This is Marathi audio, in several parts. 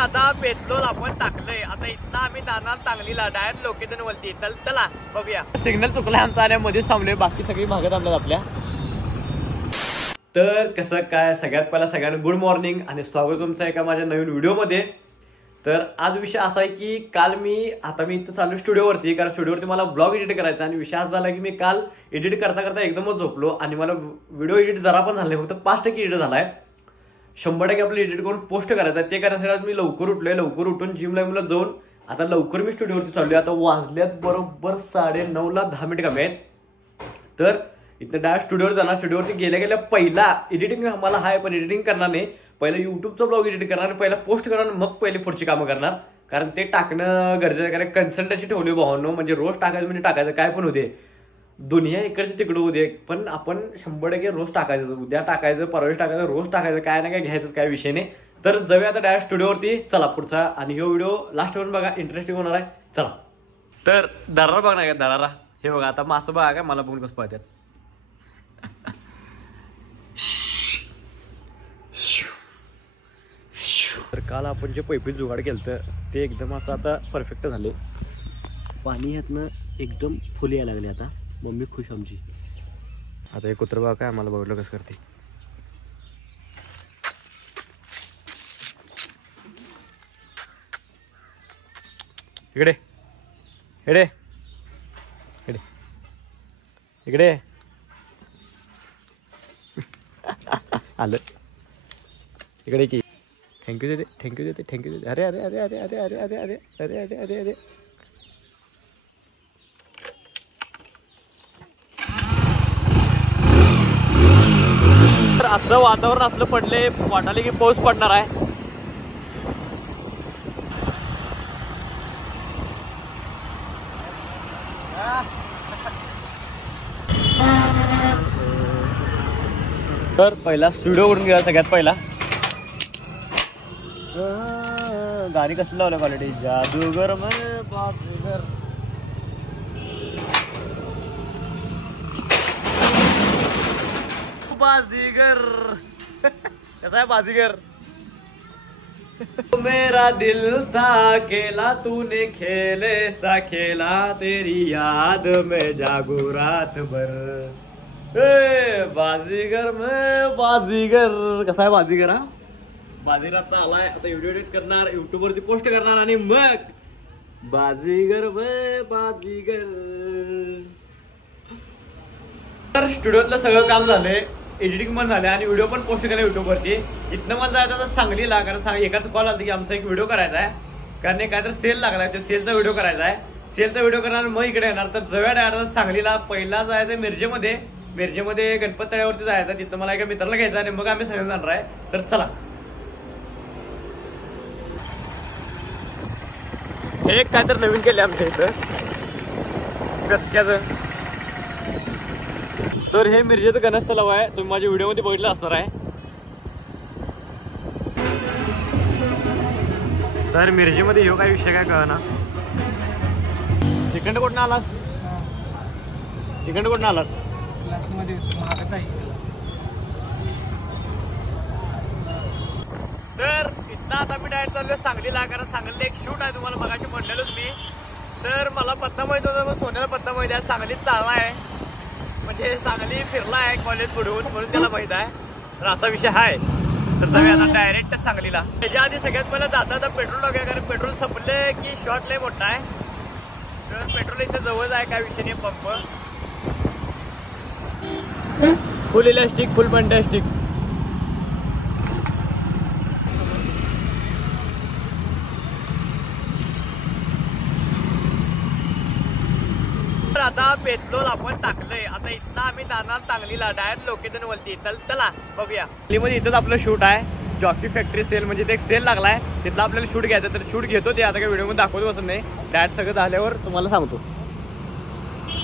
आता पेट्रोल आपण टाकलंय, आता इथं आम्ही जाणार सांगलीला डायरेक्ट लोकेशन वरती. चला बघूया. सिग्नल चुकला आमचा आणि मध्येच थांबलोय, बाकी सगळी मागे थांबल्यात आपल्या. तर कसं काय, सगळ्यात पहिला सगळ्यांना गुड मॉर्निंग आणि स्वागत तुमचं एका माझ्या नवीन व्हिडिओमध्ये. तर आज विषय असा आहे की काल मी इथं चालू स्टुडिओवरती, कारण स्टुडिओवरती मला व्लॉग एडिट करायचा आणि विषय असा झाला की मी काल एडिट करता करता एकदमच झोपलो आणि मला व्हिडिओ एडिट जरा पण झाला नाही, फक्त 5% एडिट झालाय. 100% आपलं एडिट करून पोस्ट करायचं आहे. ते करण्यासाठी मी लवकर उठलोय, लवकर उठून जिमला जाऊन आता लवकर मी स्टुडिओवरती चाललोय. आता वाजल्यात बरोबर 9:30ला 10 मिनिट कमी आहेत. तर इथं डायरेक्ट स्टुडिओवर जाणार. स्टुडिओवरती गेल्या पहिला एडिटिंग आम्हाला हाय, पण एडिटिंग करणार नाही. पहिला युट्यूबचा ब्लॉग एडिट करणार, पहिला पोस्ट करणार, मग पहिले पुढची कामं करणार. कारण ते टाकणं गरजेचं आहे. कारण कन्सल्टन्सी ठेवली भावांनो, म्हणजे रोज टाकायचं म्हणजे टाकायचं काय पण होते. दुनिया इकडची तिकडं होते, पण आपण 100% रोज टाकायचं. उद्या टाकायचं, परवा टाकायचं, रोज टाकायचं, काय ना काय घ्यायचं, काय विषय नाही. तर जाऊया आता डायरेक्ट स्टुडिओवरती. चला पुढचा, आणि हा व्हिडिओ लास्टवरून बघा, इंटरेस्टिंग होणार आहे. चला. तर दरारा बघणार का, दरारा हे बघा. आता मासं बघा काय, मला बघून कसं पाहतात. तर काल आपण जे पैपीत जुगाड केलं ते एकदम असं आता परफेक्ट झाले. पाणी ह्यातनं एकदम फुल यायला लागले. आता मम्मी खुश आमची. आता हे कुत्र बघा काय आम्हाला बघितलं कसं करते. इकडे इकडे इकडे इकडे आलं इकडे की. थँक्यू देते, थँक्यू देते, थँक्यू देते. अरे अरे अरे अरे अरे अरे अरे अरे अरे अरे अरे अरे. तर असं वातावरण असलं पडले, वाटाले की पाऊस पडणार आहे. तर पहिला स्टुडिओ करून गेला सगळ्यात पहिला. गाणी कसं लावलं क्वालिटी. जादूगर में बाजीगर. बाजीगर कसा आहे बाजीगर. मेरा दिल था खेला तूने खेले सा खेला, तेरी याद में जागू रात भर. बाजीगर में बाजीगर कसा आहे बाजीगर. हा बाजीगर आता आलाय. आता व्हिडिओ एडिट करणार, युट्यूब वरती पोस्ट करणार आणि मग बाजीगर में बाजीगर. तर स्टुडिओतलं सगळं काम झालंय, एडिटिंग पण झालं आणि व्हिडिओ पण पोस्ट केला युट्यूब वरती. इथनं मला जायचं आता सांगलीला, कारण एकाच कॉल आला की आमचा एक व्हिडिओ करायचा आहे. कारण एक काहीतरी सेल लागलाय, त्या सेलचा व्हिडिओ करायचा आहे. सेलचा व्हिडिओ करणार मग इकडे येणार. तर जवळ डायरेक्ट सांगलीला. पहिला जायचं मिरजेमध्ये गणपत तळ्यावरती जायचं. तिथं मला एका मित्राला घ्यायचं आणि मग आम्ही सगळे जाणार आहे. तर चला. एक काय तर नवीन केले आमच्या इथं गचक्याचं. तर हे मिरजेचं गणेश तलाव आहे. तुम्ही माझ्या व्हिडिओमध्ये बघितलं असणार आहे. तर मिरजेमध्ये येऊ काय विषय काय कळना. तिकडं कुठं आलास, तिकडं कुठं आलास. तर इथं आता मी डायरेक्ट चाललोय सांगलीला, कारण सांगलीला एक शूट आहे. तुम्हाला मगाशी म्हटलेलोच मी. तर मला पत्ता माहित होता, मग सोन्याला पत्ता माहिती आहे. सांगलीत चालला आहे, म्हणजे सांगली फिरला आहे कॉलेज बुडवून, म्हणून त्याला माहित आहे. तर असा विषय आहे. तर जाऊया आता डायरेक्ट सांगलीला. त्याच्या आधी सगळ्यात पहिला जाता पेट्रोल टाकूया, कारण पेट्रोल संपले की शॉर्ट लय मोठा आहे. तर पेट्रोल इथे जवळच आहे, काय विषय नाही. पंप फुल इलास्टिक, फुल फंटॅस्टिक. आता पेट्रोल आपण टाकलंय. आता इथं आम्ही जाणार सांगलीला डायरेक्ट लोकेशन वरती. चला बघूया. सांगलीमध्ये इथंच आपलं शूट आहे, जॉकी फॅक्टरी सेल. म्हणजे ते एक सेल लागलाय, तिथला आपल्याला शूट घ्यायचं. तर शूट घेतो ते आता काही व्हिडिओ मध्ये दाखवत बसत नाही. डायरेक्ट सगळं झाल्यावर तुम्हाला सांगतो.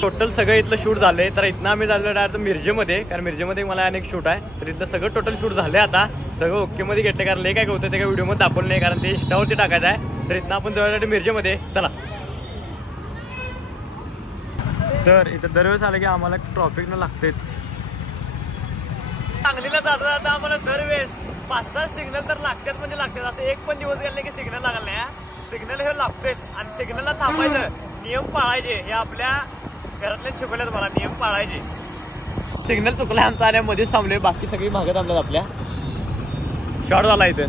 टोटल सगळं इथलं शूट झालंय. तर इथनं आम्ही झालं डायरेक्ट मिरजेमध्ये, कारण मिरजेमध्ये मला अनेक शूट आहे. तर इथलं सगळं टोटल शूट झालंय. आता सगळं ओके मध्ये घेतलं, कारण लय काय होतं ते काही व्हिडिओमध्ये दाखवलं नाही, कारण ते इंस्टावरती टाकायचं आहे. तर इथनं आपण जवळ मिरजेमध्ये. चला. तर इथं दरवेळेस आलं की आम्हाला ट्रॉफिक न लागतेच. सांगलीला जाता जाता आम्हाला दरवेळेस 5-6 सिग्नल तर लागतात म्हणजे लागतात. असं एक पण दिवस गेले की सिग्नल लागला नाही. सिग्नल हे लागतेच आणि सिग्नलला थांबायचं, नियम पाळायचे. हे आपल्या घरातले शिकवल्यात मला, नियम पाळायचे. सिग्नल चुकला आमचा आणि मध्येच थांबलोय, बाकी सगळी मागे थांबल्यात आपल्या. शॉर्ट झाला इथं,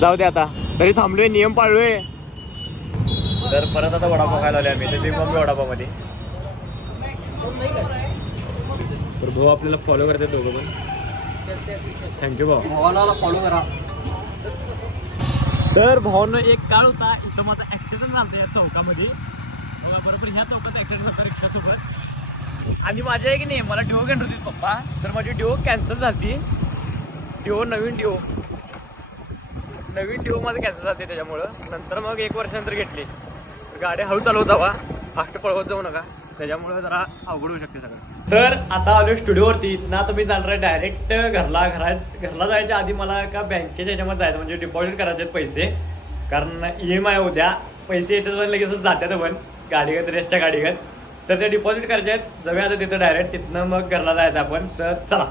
जाऊ दे आता, तरी थांबलोय, नियम पाळलोय. तर परत आता वडापाव खायला आलोय आम्ही, ते बॉम्बे वडापाव मध्ये. तर भाऊ आपल्याला फॉलो करतात दोघं पण. थँक्यू भाऊ, फॉलो करा. तर भाऊनं एक काळ होता इथं माझा ऍक्सिडेंट झाला या चौकामध्ये बरोबर. ह्या चौकात ऍक्सिडेंट होता रिक्षासोबत. आणि माझ्या आहे की नाही, मला डिओ घेणार होती पप्पा, तर माझी डिओ कॅन्सल झाली. नवीन डिओ माझं कॅन्सल झाली. त्याच्यामुळं नंतर मग 1 वर्षानंतर घेतली. गाडी हळू चालवत जावा, फास्ट पळवत जाऊ नका, त्याच्यामुळे जरा अवघड होऊ शकते सगळं. तर आता आलो स्टुडिओवरती. ना तुम्ही जाणार आहे डायरेक्ट घरला जायच्या आधी मला का बँकेच्या ह्याच्यामध्ये जायचं, म्हणजे डिपॉझिट करायचे पैसे. कारण EMI उद्या पैसे येतात लगेच जातात पण गाडीगत, रेसच्या गाडीगत. तर ते डिपॉझिट करायचे आहेत. जाऊया आता तिथं डायरेक्ट, तिथनं मग घरला जायचं आपण. तर चला.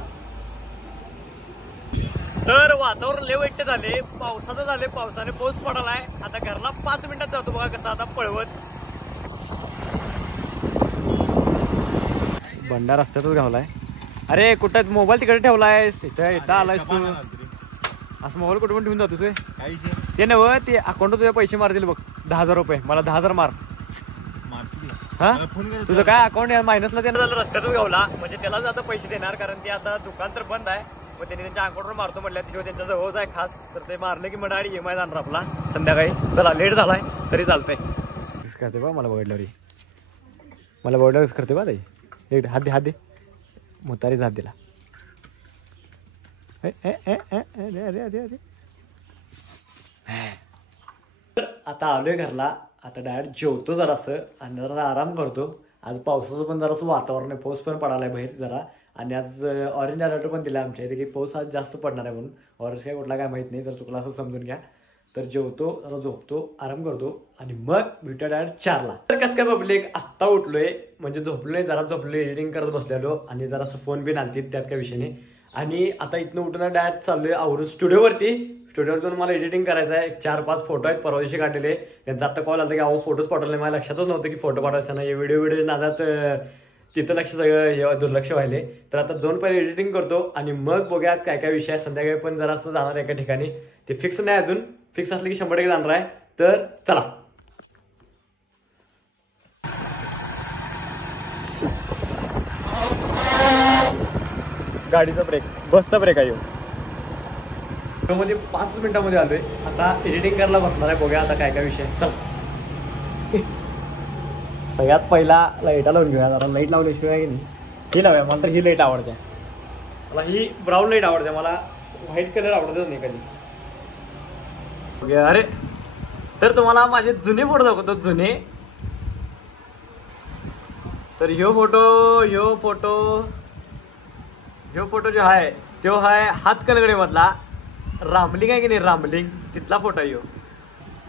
तर वातावरण लय वाईट झाले, पावसाचं झाले, पावसाने पाऊस पडालाय. आता घरला 5 मिनिटात जातो बघा कसं आता पळवत. बंडा रस्त्यातच घावलाय. अरे कुठं मोबाईल तिकडे ठेवलायस? इथं आलायस तू, असं मोबाईल कुठे पण ठेवून जातोस? ते नव्ह, ते अकाउंट तुझे पैसे मारतील बघ, 10,000 रुपये. मला 10,000 मार. हा, तुझं काय अकाउंट मायनसला त्यानं झालं, रस्त्यातच घावला. म्हणजे त्यालाच आता पैसे देणार, कारण ते आता दुकान तर बंद आहे. मग त्यांनी त्यांच्या अकाउंटवर मारतो म्हटलं, तिथे त्यांच्या जवळच आहे खास. तर ते मारले की म्हणा आणि EMI जाणार आपला संध्याकाळी. चला, लेट झालाय तरी चालतंय. करते बा मला बघितल्यावर, मला बघितल्यावर करते बा ताई. एक हात दे मुतारीच हात दिला. आता आलोय घरला. आता डायरेक्ट जेवतो जरासं आणि जरा आराम करतो. आज पावसाचं पण जरासं वातावरण आहे, पाऊस पण पडालाय बाहेर जरा. आणि आज ऑरेंज अलर्ट पण दिला आमच्या इथे की पाऊस आज जास्त पडणार आहे म्हणून. ऑरेंज काय कुठला काय माहीत नाही, जर चुकला असं समजून घ्या. तर जेवतो, जरा झोपतो, आराम करतो आणि मग भेटूया डायरेक्ट 4ला. तर कसं काय पब्लिक, आत्ता उठलोय, म्हणजे झोपलोय, जरा झोपलोय, एडिटिंग करत बसलेलो आणि जरासं फोन बिन आलती, त्यात काय विषय नाही. आणि आता इथनं उठून डायरेक्ट चाललोय आवरून स्टुडिओवरती. स्टुडिओवरतून मला एडिटिंग करायचं आहे. 4-5 फोटो आहेत परवा दिवशी काढलेले. त्यांचा आता कॉल आला की अहो फोटोज पाठवले, मला लक्षातच नव्हतं की फोटो पाठवायचं नाही. व्हिडिओ नादात तिथं लक्ष सगळं दुर्लक्ष व्हायले. तर आता जाऊन पहिले एडिटिंग करतो आणि मग बघूयात काय काय विषय आहे. संध्याकाळी पण जरासं जाणार एका ठिकाणी, ते फिक्स नाही अजून. फिक्स असले की 100% जाणार आहे. तर चला. गाडीचा ब्रेक, बसचा ब्रेक आहे. मध्ये 5 मिनिटामध्ये आलोय. आता एडिटिंग करायला बसणार आहे. बघूया आता काय काय विषय. चल, सगळ्यात पहिला लाईटा लावून घेऊया. जरा लाईट लावल्याशिवाय की नाही, ही लावूया. मला तर ही लाईट आवडते. मला ही ब्राऊन लाईट आवडते, मला व्हाईट कलर आवडतच नाही कधी. अरे तर तुम्हाला माझे जुने फोटो दाखवतो, जुने. तर ह्यो फोटो जो आहे तो आहे हातकणंगले मधला रामलिंग आहे की नाही, रामलिंग तिथला फोटो आहे ह्यो.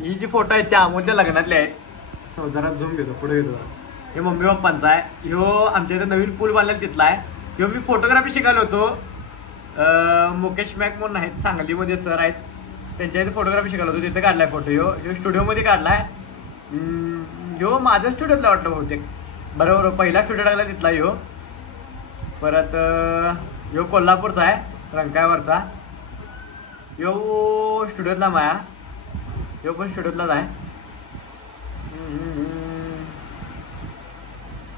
ही जी फोटो आहे त्या अमोलच्या लग्नातले आहेत. जरा झूम घेतो, पुढे घेतो. हे मम्मी पप्पांचा आहे. ह्यो आमच्या इथे नवीन पूल बांधलेला तिथला आहे. ह्यो मी फोटोग्राफी शिकायला होतो. मुकेश मॅक म्हणून आहेत, सांगलीमध्ये सर आहेत, त्यांच्या इथे फोटोग्राफी शिकायला होतो. तिथे काढलाय फोटो. ह्यो स्टुडिओमध्ये काढलाय. ह्यो माझ्या स्टुडिओतला वाटलं बहुतेक, बरोबर पहिला स्टुडिओ टाकला तिथला ह्यो. परत ह्यो कोल्हापूरचा आहे, रंकाळ्यावरचा. ह्यो स्टुडिओतला माया, ह्यो पण स्टुडिओतलाच आहे.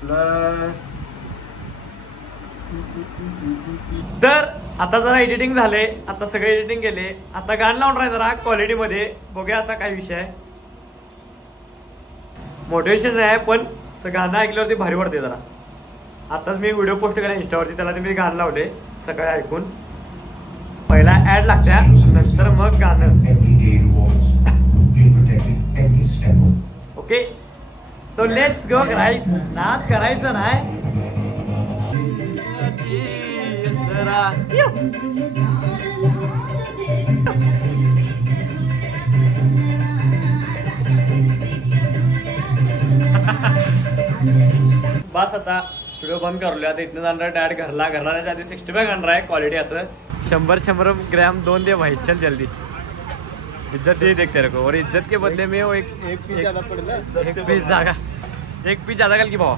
प्लस तर आता जरा एडिटिंग झाले, आता सगळे एडिटिंग केले. आता गाणं लावणार आहे जरा क्वालिटीमध्ये. बघूया आता काय विषय आहे. मोटिवेशन आहे पण गाणं ऐकल्यावरती भारी वाटते जरा. आताच मी व्हिडिओ पोस्ट केला इंस्टावरती, त्याला मी गाणं लावले सकाळी ऐकून. पहिला ऍड लागत्या, नंतर मग गाणं. ओके, तो लेट्स गो गाइस. नाद करायचं नाही. बस आता स्टुडिओ बंद करलो. आता इथनं जाणार डायरेक्ट घरला. जायच्या आधी 65 गाणार आहे क्वालिटी असं. 100 ग्राम 2 दे भाई, चल जल्दी। इज्जत दे देख तेरे को, और इज्जत के बदले में वो एक पीस ज्यादा घाल की भाव।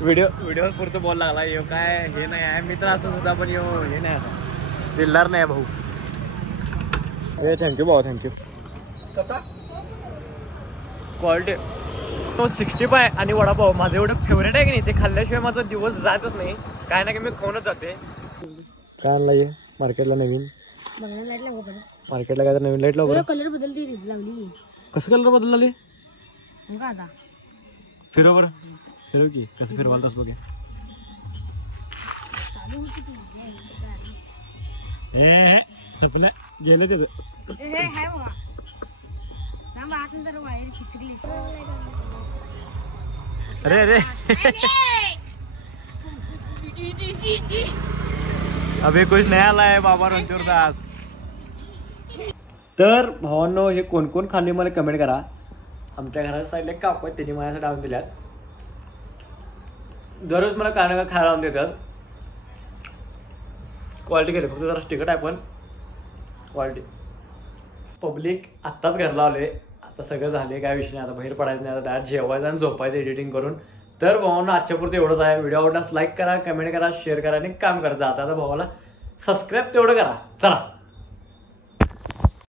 व्हिडिओ पुरतं बोल लागला, यो काय हे नाही आहे, मित्र असं सुद्धा पण यो हे नाही आता दिलदार नाही भाऊ। हे थँक्यू भाऊ, थँक्यू। क्वालिटी तो 65 आणि वडापाव माझं एवढं फेवरेट आहे की नाही, ते खाल्ल्याशिवाय माझा दिवस जातच नाही, काय ना काय मी खाऊनच जाते। काय आणलं हे मार्केटला नवीन? मार्केटला काय तर नवीन लाईट लावलं, कलर बदलती लावली। कसं कलर बदलले? फिरव बरं, फिरव की कसं फिरवाल तस बघे। गेले ते अरे अरे अभी कुछ नया लाय बाबा रणछोड दास। तर भावांनो, हे कोण कोण खाल्ले मला कमेंट करा। आमच्या घराच्या साईडला एक काकू आहेत, त्यांनी माझ्यासाठी आणून दिल्यात। दररोज मला काय ना काय खायला आणून देतात। क्वालिटी घेते, फक्त जरा तिखट आहे पण क्वालिटी। पब्लिक आत्ताच घरला आलोय, आता सगळं झाले, काय विषय नाही, आता बाहेर पडायचं नाही, आता डायरेक्ट जेवायचं आणि झोपायचं एडिटिंग करून। तर भावांना आजच्या पुरतं एवढंच आहे। व्हिडिओ आवडल्यास लाईक करा, कमेंट करा, शेअर करा आणि काम करा। जाता भावाला सबस्क्राईब तेवढं करा। चला।